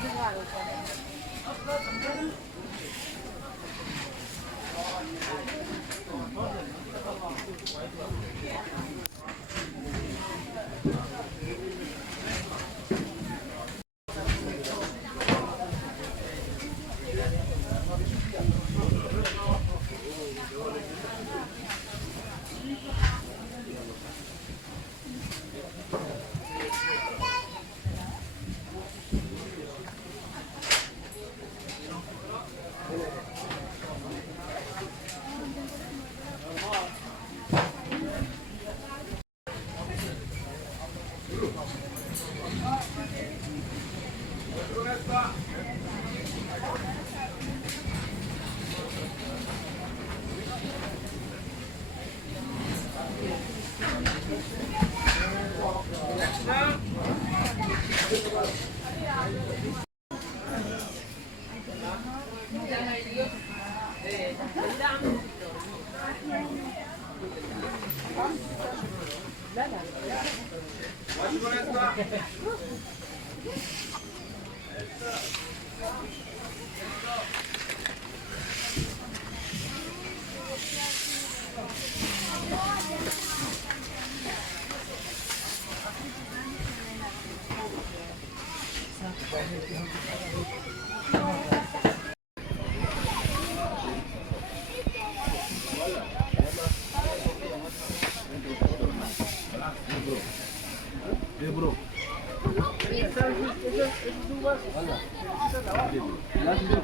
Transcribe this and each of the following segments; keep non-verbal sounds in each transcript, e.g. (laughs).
Thank you. Yeah. (laughs) Ebru. Nasıl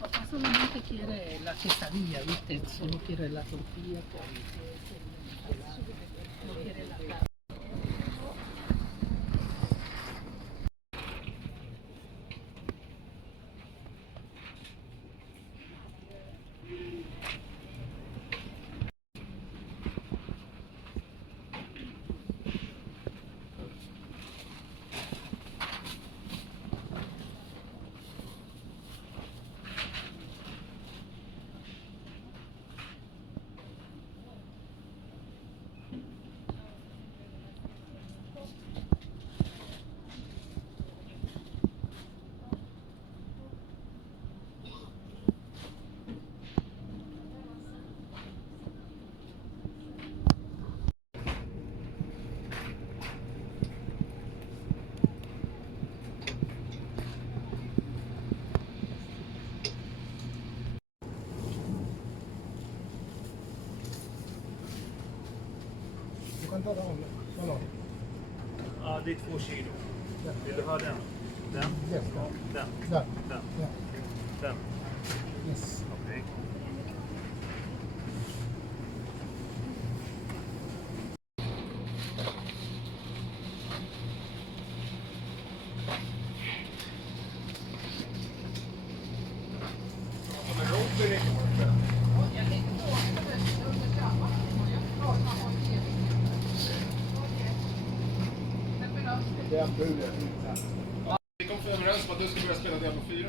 papá solamente quiere la quesadilla, ¿viste? Solo quiere la tortilla kan Vänta, vadå? Ja, det är två kilo. Vill du ha den? Den? Yes, den. Den. Den. Den. den. den. Yes. Okay. Vi kom överens om att du skulle börja spela del 4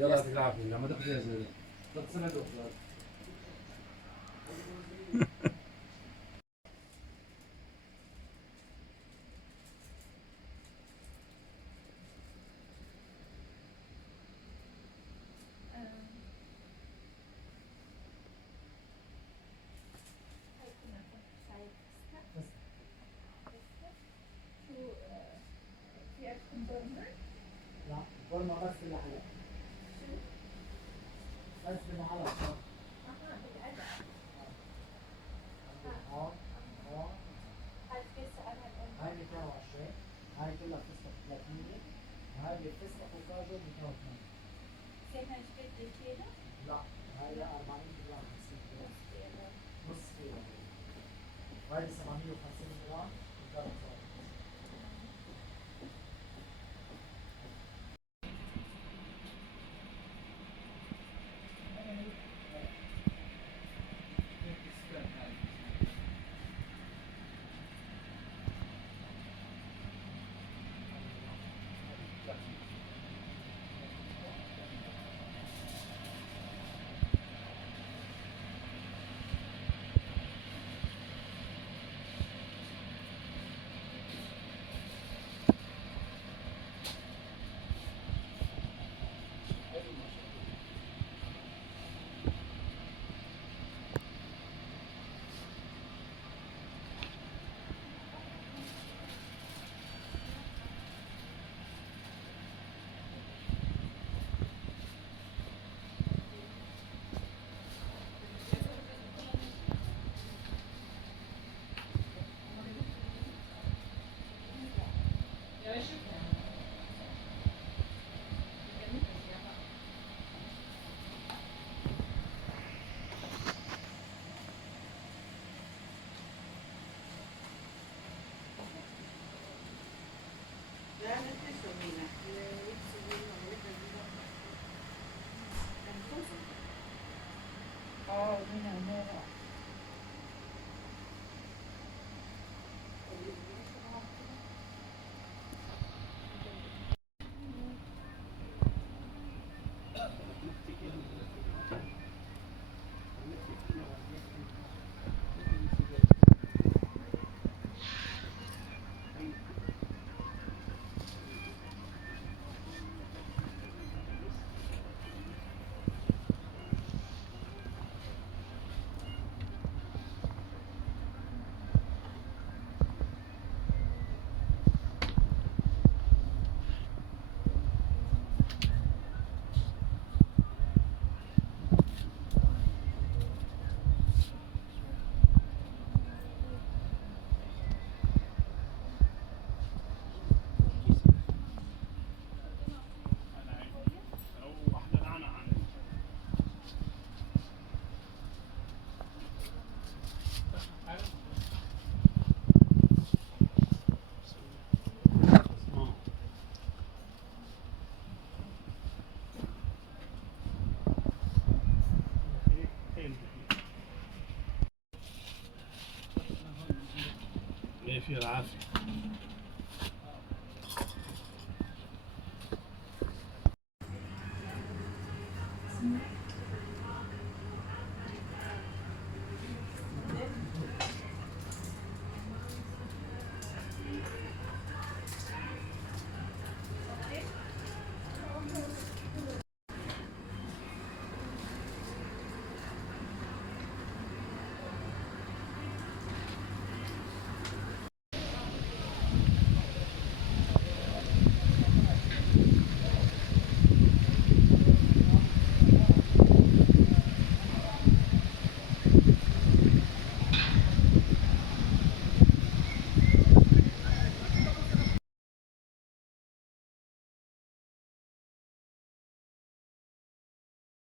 Ja, laat ik graag doen. maar dat is net eh, zo. Dat Gracias.